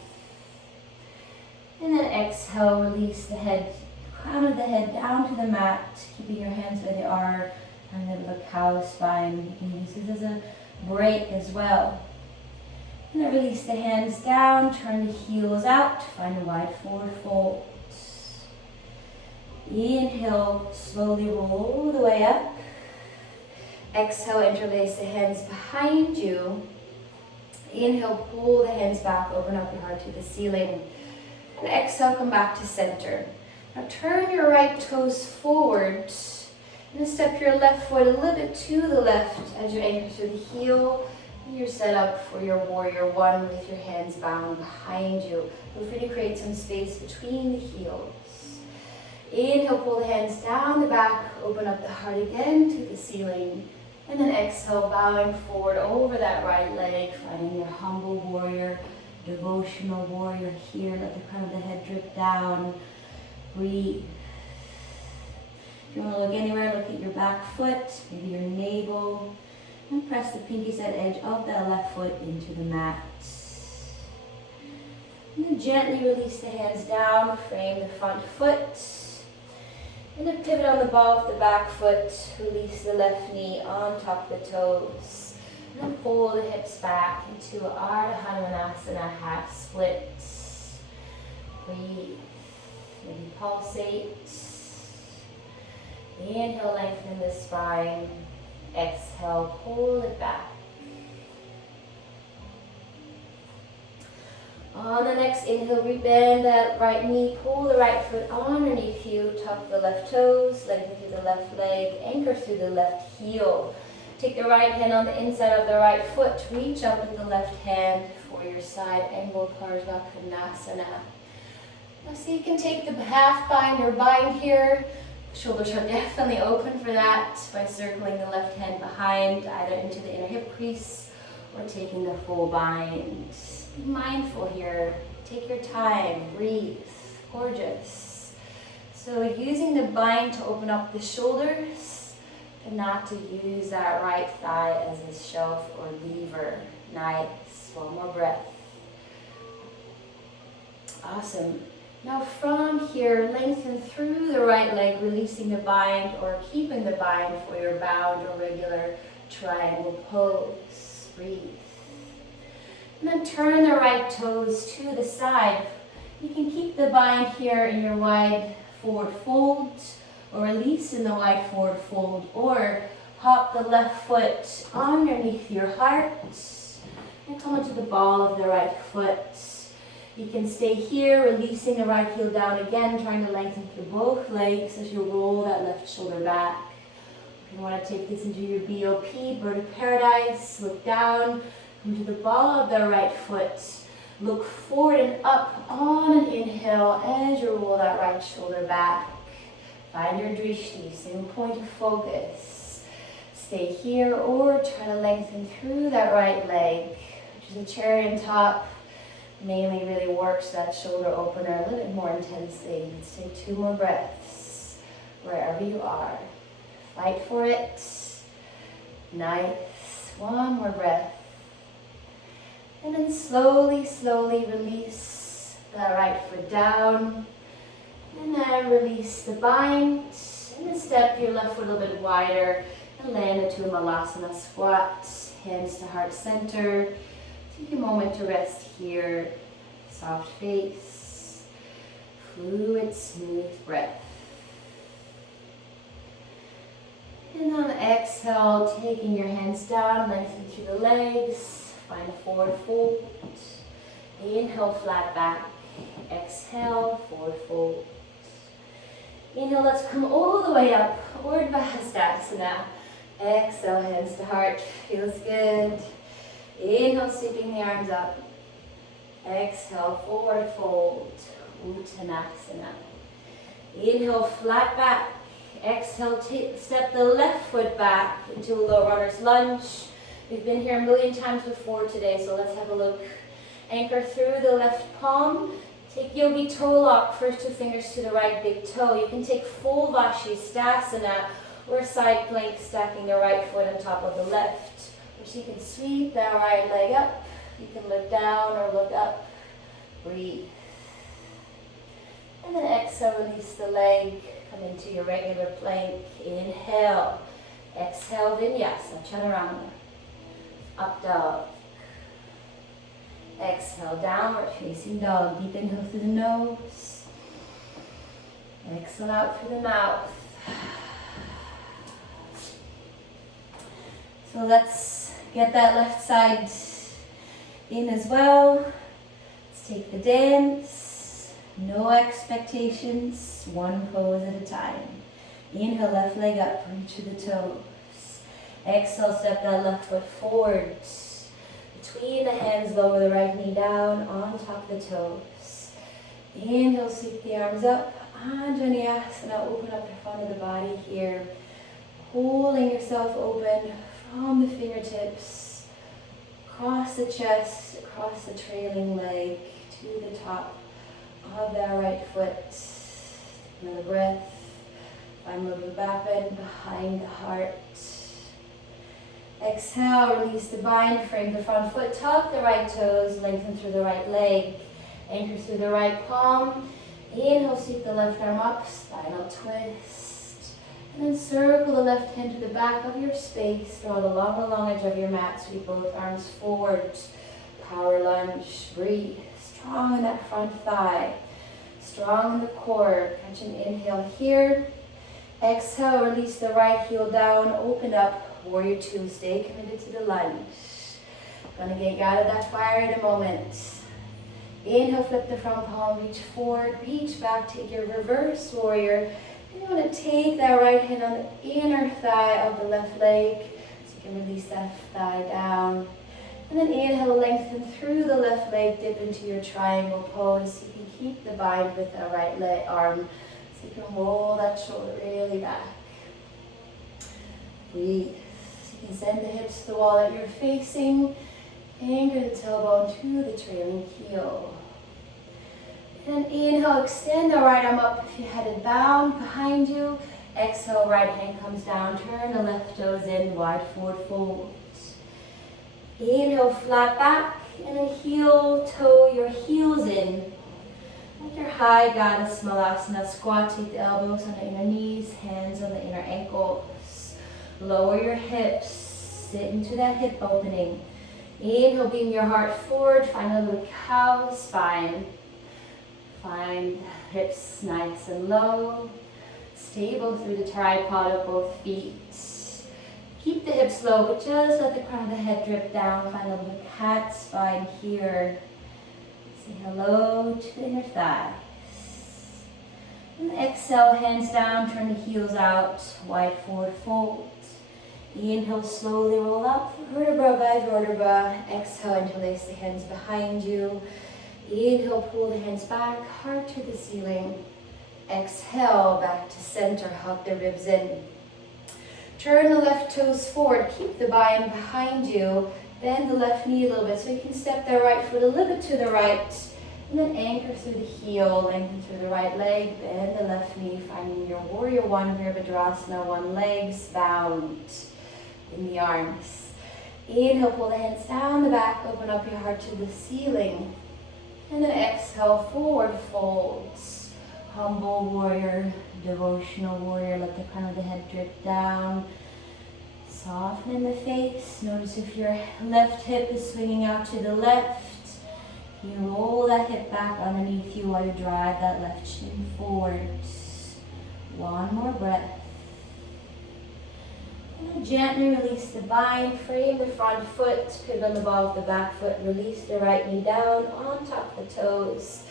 And then exhale, release the head, crown of the head down to the mat, keeping your hands where they are, kind of a cow spine. You can use this as a break as well. And then release the hands down, turn the heels out, find a wide forward fold. Inhale, slowly roll the way up. Exhale, interlace the hands behind you. Inhale, pull the hands back, open up your heart to the ceiling. And exhale, come back to center. Now turn your right toes forward. And step your left foot a little bit to the left as you anchor through the heel. And you're set up for your warrior one with your hands bound behind you. Feel free to create some space between the heels. Inhale, pull the hands down the back, open up the heart again to the ceiling. And then exhale, bowing forward over that right leg, finding your humble warrior, devotional warrior here. Let the crown of the head drip down. Breathe. If you want to look anywhere, look at your back foot, maybe your navel, and press the pinky side edge of that left foot into the mat. And then gently release the hands down, frame the front foot. And then pivot on the ball of the back foot, release the left knee on top of the toes. And then pull the hips back into Ardha Hanumanasana, half split. Breathe. Maybe pulsate. Inhale, lengthen the spine. Exhale, pull it back. On the next inhale, rebend that right knee, pull the right foot underneath you, tuck the left toes, lengthen through the left leg, anchor through the left heel. Take the right hand on the inside of the right foot, reach up with the left hand for your side angle Parsva Konasana. Now so you can take the half bind or bind here. Shoulders are definitely open for that by circling the left hand behind, either into the inner hip crease or taking the full bind. Be mindful here. Take your time. Breathe. Gorgeous. So using the bind to open up the shoulders and not to use that right thigh as a shelf or lever. Nice. One more breath. Awesome. Now from here, lengthen through the right leg, releasing the bind or keeping the bind for your bound or regular triangle pose. Breathe. And then turn the right toes to the side. You can keep the bind here in your wide forward fold or release in the wide forward fold, or hop the left foot underneath your heart and come into the ball of the right foot. You can stay here, releasing the right heel down again, trying to lengthen through both legs as you roll that left shoulder back. If you want to take this into your BOP, Bird of Paradise, look down, come to the ball of the right foot. Look forward and up on an inhale as you roll that right shoulder back. Find your drishti, same point of focus. Stay here or try to lengthen through that right leg, which is a cherry top. Mainly really works that shoulder opener a little bit more intensely. Let's take 2 more breaths wherever you are. Fight for it. Nice. 1 more breath. And then slowly, slowly release that right foot down. And then release the bind. And then step your left foot a little bit wider and land into a Malasana squat. Hands to heart center. Take a moment to rest here. Soft face, fluid, smooth breath. And on the exhale, taking your hands down, lengthen through the legs. Find a forward fold. Inhale, flat back. Exhale, forward fold. Inhale, let's come all the way up. Urdhva Hastasana. Exhale, hands to heart. Feels good. Inhale, sweeping the arms up. Exhale, forward fold. Uttanasana. Inhale, flat back. Exhale, step the left foot back into a low runner's lunge. We've been here a million times before today, so let's have a look. Anchor through the left palm. Take yogi toe lock, first 2 fingers to the right big toe. You can take full Vashisthasana or side plank, stacking the right foot on top of the left. Or so you can sweep that right leg up. You can look down or look up. Breathe. And then exhale, release the leg. Come into your regular plank. Inhale. Exhale, Vinyasa, Chaturanga. Up dog. Exhale, downward facing dog. Deep inhale through the nose. Exhale out through the mouth. So let's get that left side in as well. Let's take the dance. No expectations, one pose at a time. Inhale, left leg up, reach to the toes. Exhale, step that left foot forward. Between the hands, lower the right knee down, on top of the toes. Inhale, sweep the arms up. Vinyasa, open up the front of the body here. Holding yourself open from the fingertips, across the chest, across the trailing leg, to the top of that right foot. Another breath. Find a little back bend behind the heart. Exhale, release the bind, frame the front foot, tuck the right toes, lengthen through the right leg, anchor through the right palm. Inhale, sweep the left arm up, spinal twist. And then circle the left hand to the back of your space. Draw the long edge of your mat, sweep both arms forward. Power lunge, breathe. Strong in that front thigh. Strong in the core. Catch an inhale here. Exhale, release the right heel down, open up. Warrior two, stay committed to the lunge. Gonna get out of that fire in a moment. Inhale, flip the front palm, reach forward, reach back, take your reverse warrior. You want to take that right hand on the inner thigh of the left leg, so you can release that thigh down. And then inhale, lengthen through the left leg, dip into your triangle pose. So you can keep the bind with the right leg arm, so you can roll that shoulder really back. Breathe. You can send the hips to the wall that you're facing. Anchor the tailbone to the trailing heel. And inhale, extend the right arm up if you had it bound behind you. Exhale, right hand comes down. Turn the left toes in, wide forward fold. Inhale, flat back, and then heel, toe your heels in. Like your high goddess malasana, squat, take the elbows on the inner knees, hands on the inner ankles. Lower your hips, sit into that hip opening. Inhale, beam your heart forward, find a little cow spine. Find hips nice and low. Stable through the tripod of both feet. Keep the hips low, but just let the crown of the head drip down. Find a little cat spine here. Say hello to the inner thighs. And exhale, hands down, turn the heels out, wide forward fold. Inhale, slowly roll up, vertebra by vertebra. Exhale, interlace the hands behind you. Inhale, pull the hands back, heart to the ceiling. Exhale, back to center, hug the ribs in. Turn the left toes forward, keep the bind behind you. Bend the left knee a little bit so you can step the right foot a little bit to the right. And then anchor through the heel, lengthen through the right leg, bend the left knee, finding your warrior one, Virabhadrasana, one legs bound in the arms. Inhale, pull the hands down the back, open up your heart to the ceiling. And then exhale, forward folds. Humble warrior, devotional warrior. Let the crown of the head drip down. Soften in the face. Notice if your left hip is swinging out to the left. You roll that hip back underneath you while you drive that left shin forward. One more breath. And then gently release the bind, frame the front foot, pivot on the ball of the back foot, release the right knee down on top of the toes,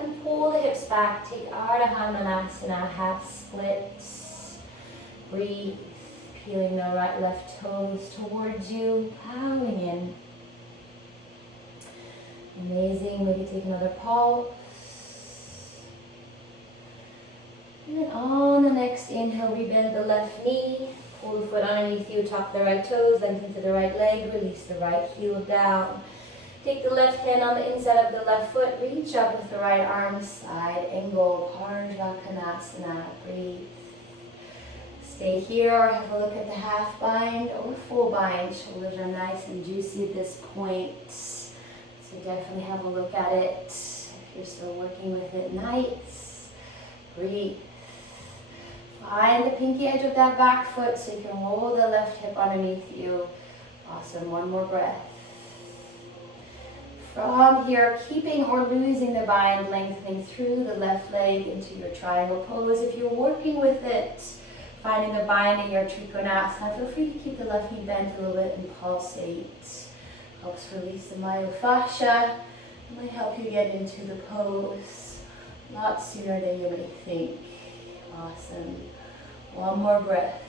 and pull the hips back. Take Ardha Hanumanasana, half splits. Breathe, peeling the right left toes towards you, bowing in. Amazing, maybe take another pulse. And then on the next inhale, rebend the left knee. Pull the foot underneath you, tuck the right toes, lengthen to the right leg, release the right heel down. Take the left hand on the inside of the left foot, reach up with the right arm, side angle, Parsvakonasana. Breathe. Stay here or have a look at the half bind or full bind. Shoulders are nice and juicy at this point. So definitely have a look at it. If you're still working with it, nice. Breathe. Find the pinky edge of that back foot so you can roll the left hip underneath you. Awesome, one more breath. From here, keeping or losing the bind, lengthening through the left leg into your triangle pose. If you're working with it, finding the bind in your Trikonasana, feel free to keep the left knee bent a little bit and pulsate. Helps release the myofascia. It might help you get into the pose a lot sooner than you may think. Awesome. One more breath.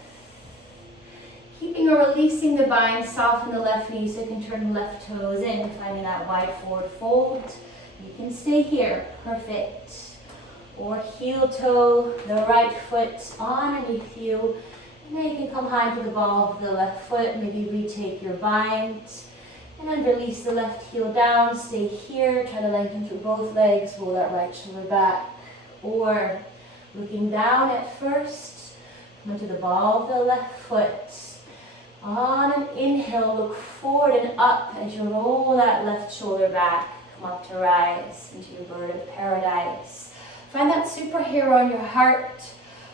Keeping or releasing the bind, soften the left knee so you can turn the left toes in, finding that wide forward fold. You can stay here, perfect. Or heel toe, the right foot on underneath you. And then you can come high to the ball of the left foot, maybe retake your bind. And then release the left heel down, stay here, try to lengthen through both legs, roll that right shoulder back. Or looking down at first, come into the ball of the left foot. On an inhale, look forward and up as you roll that left shoulder back. Come up to rise into your bird of paradise. Find that superhero in your heart,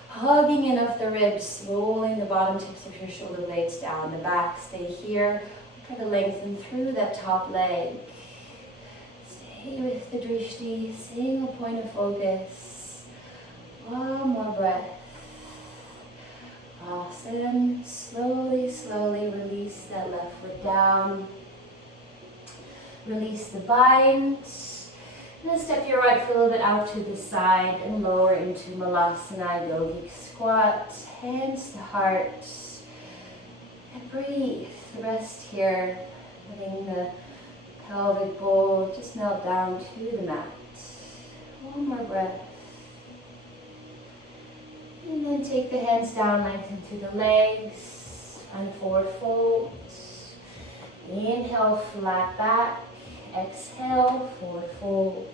hugging in off the ribs, rolling the bottom tips of your shoulder blades down the back. Stay here. Try to lengthen through that top leg. Stay with the drishti, single point of focus. One more breath. Awesome. Slowly, slowly release that left foot down. Release the bind. And then step your right foot a little bit out to the side and lower into Malasana Yogic Squat. Hands to heart. And breathe. Rest here. Letting the pelvic bowl just melt down to the mat. One more breath. And then take the hands down, lengthen through the legs, and forward fold. Inhale, flat back. Exhale, forward fold.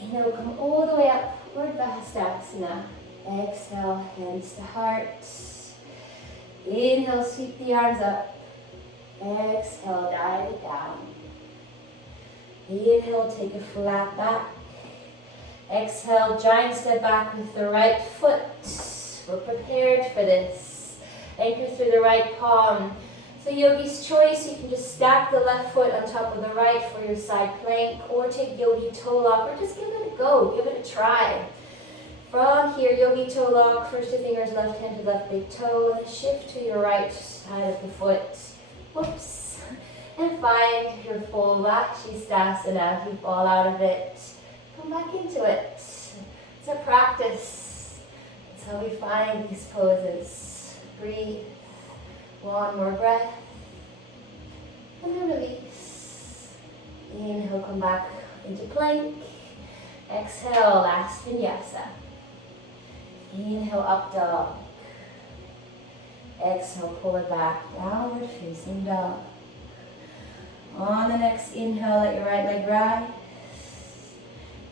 Inhale, come all the way up, Urdhva Hastasana. Exhale, hands to heart. Inhale, sweep the arms up. Exhale, dive it down. Inhale, take a flat back. Exhale, giant step back with the right foot. We're prepared for this. Anchor through the right palm. So yogi's choice, you can just stack the left foot on top of the right for your side plank, or take yogi toe lock, or just give it a go, give it a try. From here, yogi toe lock, first two fingers, left hand to left big toe, and shift to your right side of the foot. Whoops. And find your full Vakshisthasana. If you fall out of it, come back into it. It's a practice. It's how we find these poses. Breathe. One more breath. And then release. Inhale, come back into plank. Exhale, last vinyasa. Inhale, up dog. Exhale, pull it back, downward facing dog. On the next inhale, let your right leg rise.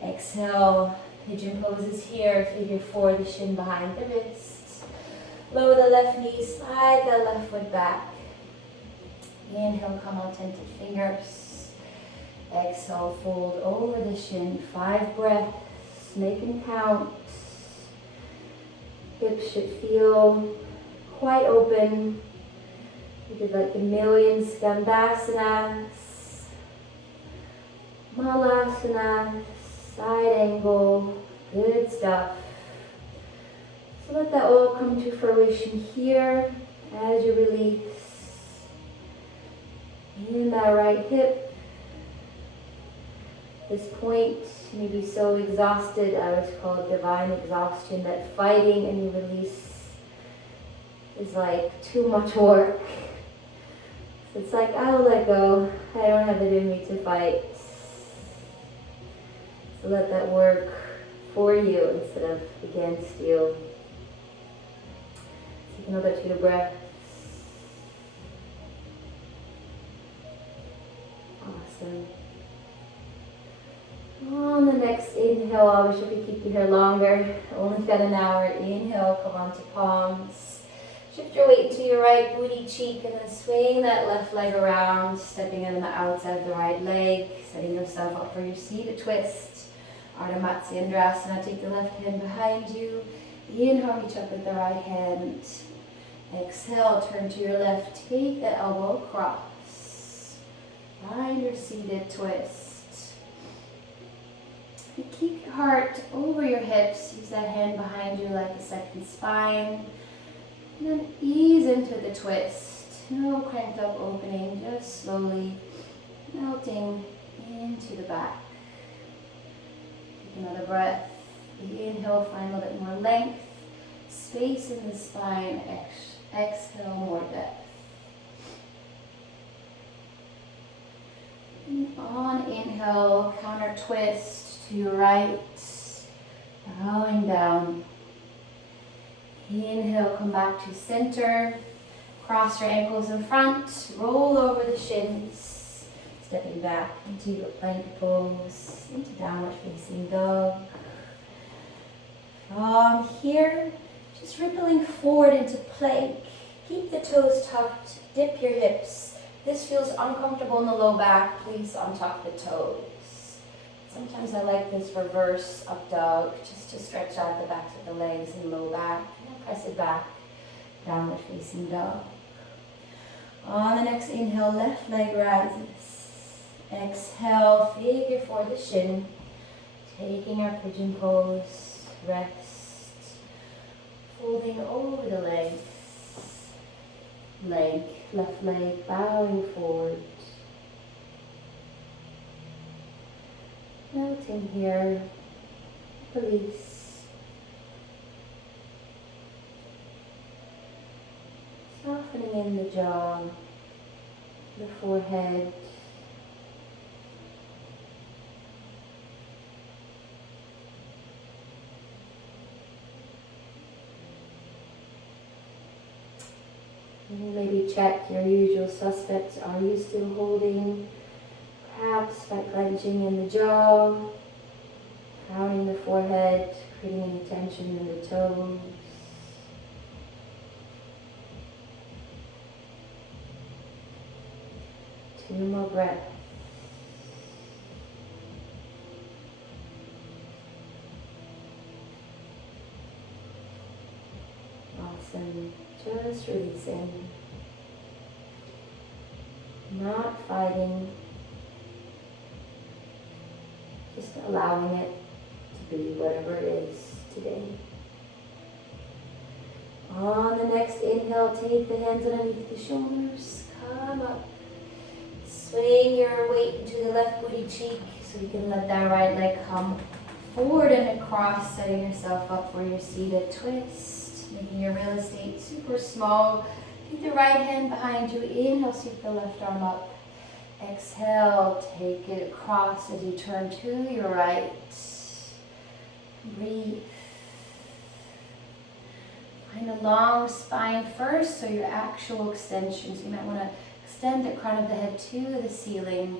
Exhale, pigeon poses here, figure four, the shin behind the wrist. Lower the left knee, slide the left foot back. Inhale, come on, tented fingers. Exhale, fold over the shin, 5 breaths, make them count. Hips should feel quite open. We did like a million skandhasanas, malasana, side angle, good stuff. So let that all come to fruition here as you release. In that right hip. This point, you may be so exhausted, I would call it divine exhaustion, that fighting and you release is like too much work. So it's like, I'll let go. I don't have it in me to fight. So let that work for you instead of against you. Take another 2 breaths. Awesome. On the next inhale, I wish I could keep you here longer. Only got an hour. Inhale, come onto palms. Shift your weight to your right booty cheek and then swing that left leg around, stepping in on the outside of the right leg, setting yourself up for your seated twist. Ardha Matsyendrasana, take the left hand behind you. Inhale, reach up with the right hand. Exhale, turn to your left, take that elbow across. Find your seated twist. And keep your heart over your hips. Use that hand behind you like a second spine. And then ease into the twist. No cranked up opening, just slowly melting into the back. Take another breath. Inhale, find a little bit more length. Space in the spine. Exhale, more depth. And on inhale, counter twist to your right. Bowing down. Inhale, come back to center. Cross your ankles in front. Roll over the shins. Stepping back into your plank pose, into downward facing dog. From here, just rippling forward into plank. Keep the toes tucked, dip your hips. This feels uncomfortable in the low back, please untuck the toes. Sometimes I like this reverse up dog, just to stretch out the backs of the legs and low back. And press it back, downward facing dog. On the next inhale, left leg rises. Exhale, figure for the shin. Taking our pigeon pose, rest. Folding over the legs. Left leg bowing forward. Melting here. Release. Softening in the jaw, the forehead. Maybe check your usual suspects. Are you still holding? Perhaps by clenching in the jaw, crowning the forehead, creating any tension in the toes. Two more breaths. Awesome. Just releasing. Not fighting. Just allowing it to be whatever it is today. On the next inhale, take the hands underneath the shoulders. Come up. Swing your weight into the left booty cheek so you can let that right leg come forward and across, setting yourself up for your seated twist. Making your real estate super small. Keep the right hand behind you. Inhale, sweep the left arm up. Exhale, take it across as you turn to your right. Breathe. Find a long spine first, so your actual extension. So you might want to extend the crown of the head to the ceiling.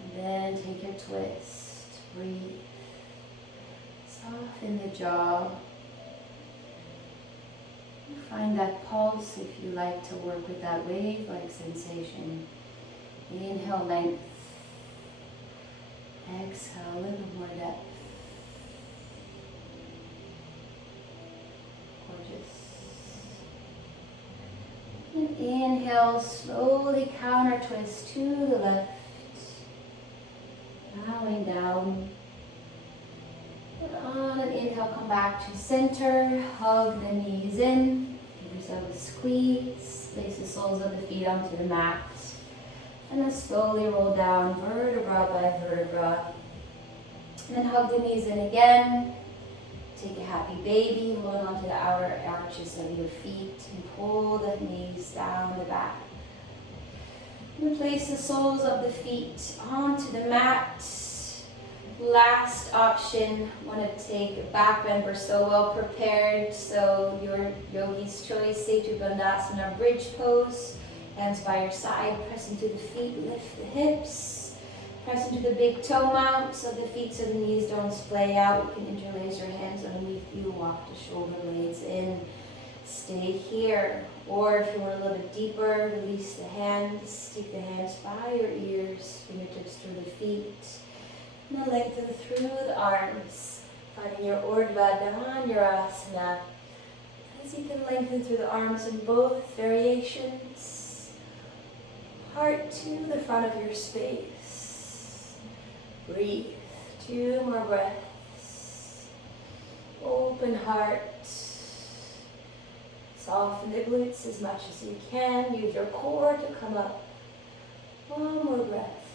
And then take your twist. Breathe. Soften the jaw. Find that pulse if you like to work with that wave-like sensation. Inhale, length. Exhale, a little more depth. Gorgeous. And inhale, slowly counter twist to the left. Bowing down. And on an inhale, come back to center. Hug the knees in. Give yourself a squeeze. Place the soles of the feet onto the mat. And then slowly roll down vertebra by vertebra. And then hug the knees in again. Take a happy baby, holding onto the outer arches of your feet. And pull the knees down the back. And then place the soles of the feet onto the mat. Last option, want to take a back bend. We're so well prepared. So your yogi's choice, Setu Bandhasana, bridge pose. Hands by your side, press into the feet, lift the hips. Press into the big toe mount so the feet so the knees don't splay out. You can interlace your hands underneath you, walk the shoulder blades in. Stay here. Or if you want a little bit deeper, release the hands. Take the hands by your ears, fingertips through the feet. And then lengthen through the arms, finding your Urdhva Dhanurasana. As you can lengthen through the arms in both variations. heart to the front of your space. Breathe. 2 more breaths. Open heart. Soften the glutes as much as you can. Use your core to come up. 1 more breath.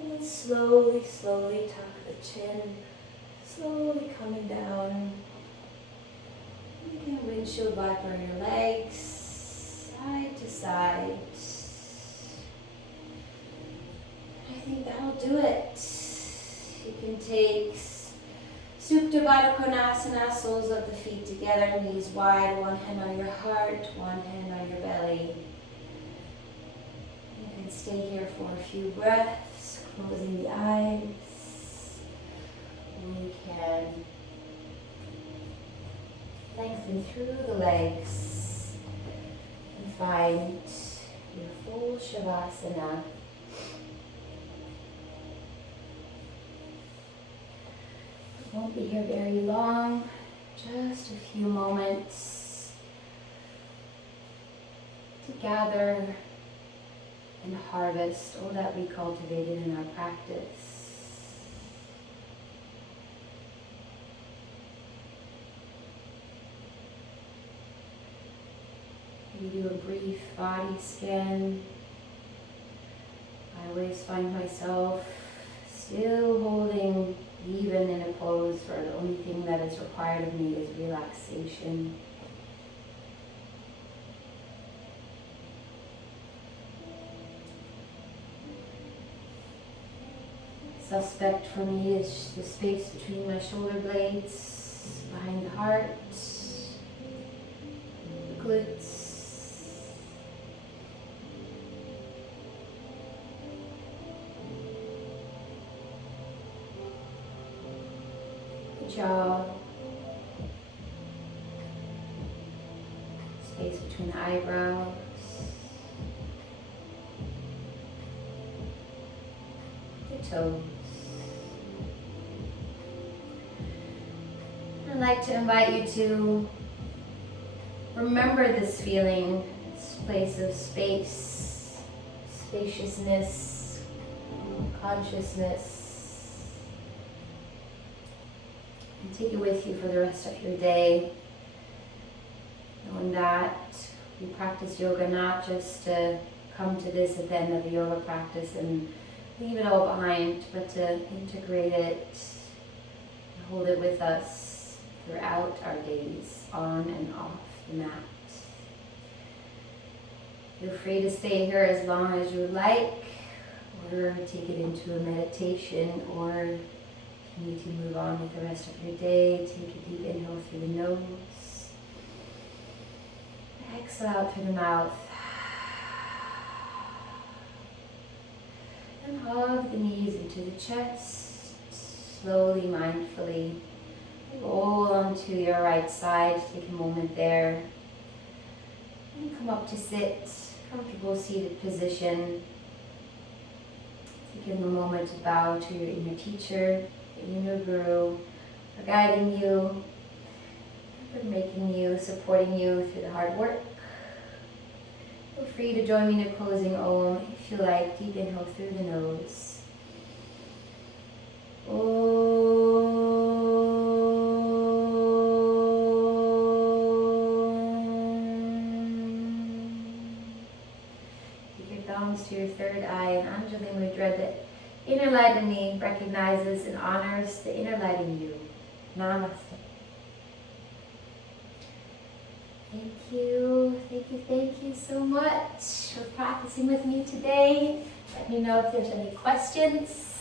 And then slowly, slowly tuck the chin. Slowly coming down. You can windshield wiper your legs, side to side. I think that'll do it. You can take Supta Baddha Konasana, soles of the feet together, knees wide, one hand on your heart, one hand on your belly. You can stay here for a few breaths, closing the eyes. We can lengthen through the legs and find your full Shavasana. We won't be here very long, just a few moments to gather and harvest all that we cultivated in our practice. We do a brief body scan. I always find myself still holding even in a pose where the only thing that is required of me is relaxation. Suspect for me is the space between my shoulder blades, behind the heart, the glutes. Jaw, space between the eyebrows, the toes. I'd like to invite you to remember this feeling, this place of space, spaciousness, consciousness. And take it with you for the rest of your day, knowing that we practice yoga not just to come to this at the end of the yoga practice and leave it all behind, but to integrate it and hold it with us throughout our days, on and off the mat. Feel free to stay here as long as you would like, or take it into a meditation, or you need to move on with the rest of your day. Take a deep inhale through the nose. Exhale out through the mouth. And hug the knees into the chest. Slowly, mindfully roll onto your right side. Take a moment there. And come up to sit. Comfortable seated position. Take a moment to bow to your inner teacher, your inner guru, for guiding you, for making you, supporting you through the hard work. Feel free to join me in a closing Om if you like. Deep inhale through the nose. Om. Take your thumbs to your third eye and Anjali Mudra, that inner light in me recognizes and honors the inner light in you. Namaste. Thank you so much for practicing with me today. Let me know if there's any questions.